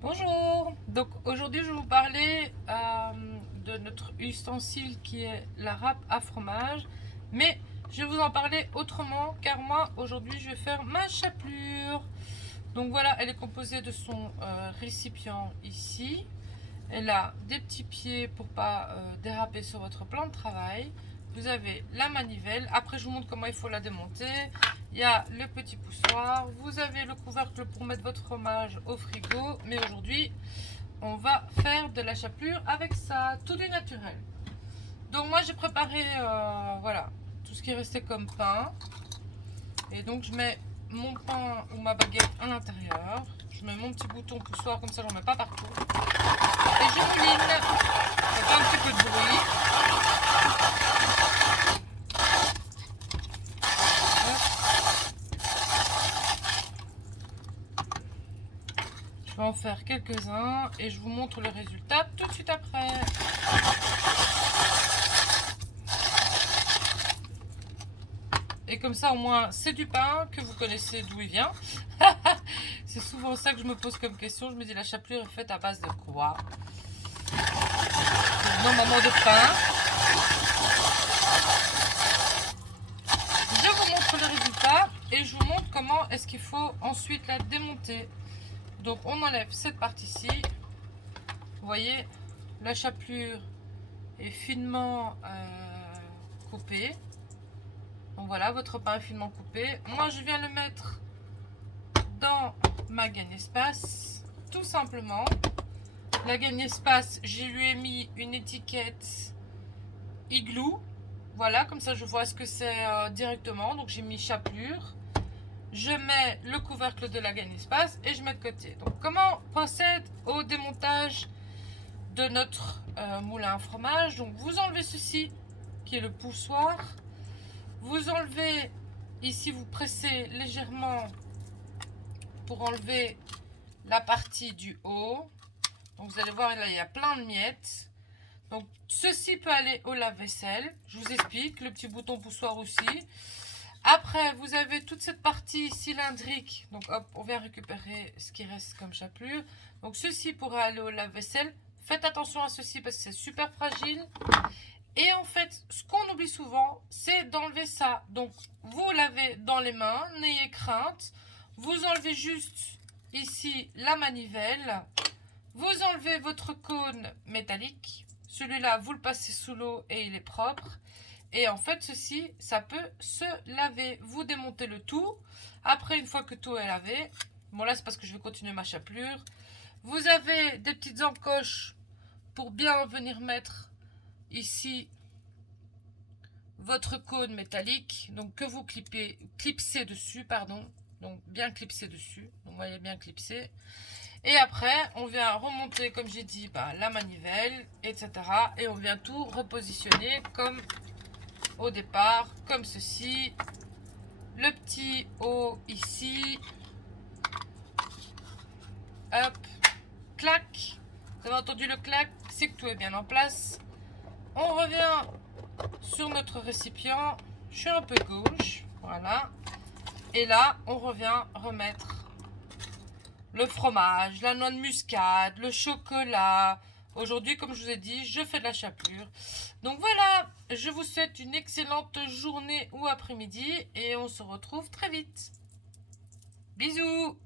Bonjour, donc aujourd'hui je vais vous parler de notre ustensile qui est la râpe à fromage, mais je vais vous en parler autrement car moi aujourd'hui je vais faire ma chapelure. Donc voilà, elle est composée de son récipient ici, elle a des petits pieds pour pas déraper sur votre plan de travail. Vous avez la manivelle, après je vous montre comment il faut la démonter. Il y a le petit poussoir, vous avez le couvercle pour mettre votre fromage au frigo, mais aujourd'hui on va faire de la chapelure avec ça, tout du naturel. Donc moi j'ai préparé voilà, tout ce qui est resté comme pain, et donc je mets mon pain ou ma baguette à l'intérieur, je mets mon petit bouton poussoir comme ça j'en mets pas partout, et je mouline, ça fait un petit peu de bruit. Je vais en faire quelques-uns et je vous montre le résultat tout de suite après. Et comme ça au moins c'est du pain que vous connaissez d'où il vient. C'est souvent ça que je me pose comme question. Je me dis la chapelure est faite à base de quoi? Normalement de pain. Je vous montre le résultat et je vous montre comment est-ce qu'il faut ensuite la démonter. Donc on enlève cette partie-ci. Vous voyez, la chapelure est finement coupée. Donc voilà, votre pain est finement coupé. Moi je viens le mettre dans ma gagne-espace, tout simplement. La gagne-espace, je lui ai mis une étiquette igloo. Voilà, comme ça je vois ce que c'est directement. Donc j'ai mis chapelure. Je mets le couvercle de la gagne-espace et je mets de côté. Donc comment on procède au démontage de notre moulin à fromage? Donc vous enlevez ceci qui est le poussoir. Vous enlevez ici, vous pressez légèrement pour enlever la partie du haut. Donc vous allez voir là il y a plein de miettes. Donc ceci peut aller au lave-vaisselle. Je vous explique, le petit bouton poussoir aussi. Après vous avez toute cette partie cylindrique. Donc hop, on vient récupérer ce qui reste comme chapelure. Donc ceci pourrait aller au lave-vaisselle. Faites attention à ceci parce que c'est super fragile. Et en fait, ce qu'on oublie souvent, c'est d'enlever ça. Donc, vous lavez dans les mains, n'ayez crainte. Vous enlevez juste ici la manivelle. Vous enlevez votre cône métallique. Celui-là, vous le passez sous l'eau et il est propre. Et en fait, ceci, ça peut se laver. Vous démontez le tout. Après, une fois que tout est lavé, bon là, c'est parce que je vais continuer ma chapelure. Vous avez des petites encoches pour bien venir mettre ici votre cône métallique, donc que vous clipsez dessus, pardon, donc bien clipser dessus, donc vous voyez bien clipser. Et après, on vient remonter, comme j'ai dit, la manivelle, etc. Et on vient tout repositionner comme au départ, comme ceci. Le petit haut ici. Hop, clac. Vous avez entendu le clac, c'est que tout est bien en place. On revient sur notre récipient, je suis un peu gauche, voilà. Et là, on revient remettre le fromage, la noix de muscade, le chocolat. Aujourd'hui, comme je vous ai dit, je fais de la chapelure. Donc voilà, je vous souhaite une excellente journée ou après-midi et on se retrouve très vite. Bisous!